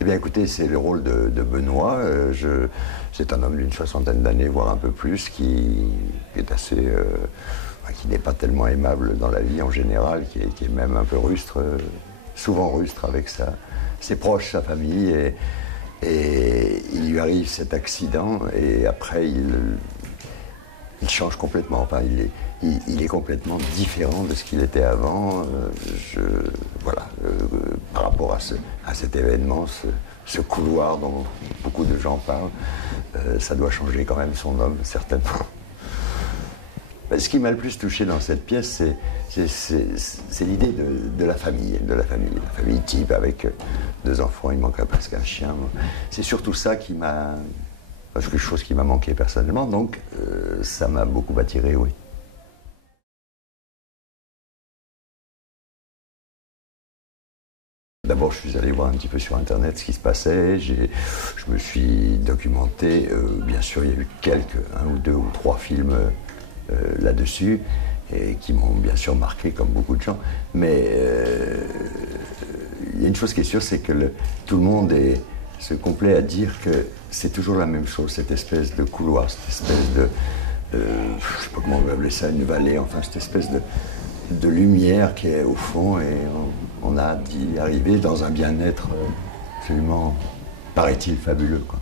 Eh bien écoutez, c'est le rôle de Benoît. C'est un homme d'une 60aine d'années, voire un peu plus, qui est assez... qui n'est pas tellement aimable dans la vie en général, qui est même un peu rustre, souvent rustre avec ses proches, sa famille, et il lui arrive cet accident, et après il change complètement. Enfin, il est complètement différent de ce qu'il était avant. Voilà, par rapport à cet événement, ce couloir dont beaucoup de gens parlent, ça doit changer quand même son homme, certainement. Ce qui m'a le plus touché dans cette pièce, c'est l'idée de la famille, la famille type avec 2 enfants, il manquerait presque un chien. C'est surtout ça qui m'a... quelque chose qui m'a manqué personnellement, donc ça m'a beaucoup attiré, oui. D'abord, je suis allé voir un petit peu sur Internet ce qui se passait, je me suis documenté, bien sûr il y a eu 1 ou 2 ou 3 films là-dessus, et qui m'ont bien sûr marqué comme beaucoup de gens, mais il y a une chose qui est sûre, c'est que tout le monde se complaît à dire que c'est toujours la même chose, cette espèce de couloir, cette espèce de... je ne sais pas comment on va appeler ça, une vallée, enfin cette espèce de lumière qui est au fond, et on a d'y arriver dans un bien-être absolument, paraît-il, fabuleux, quoi.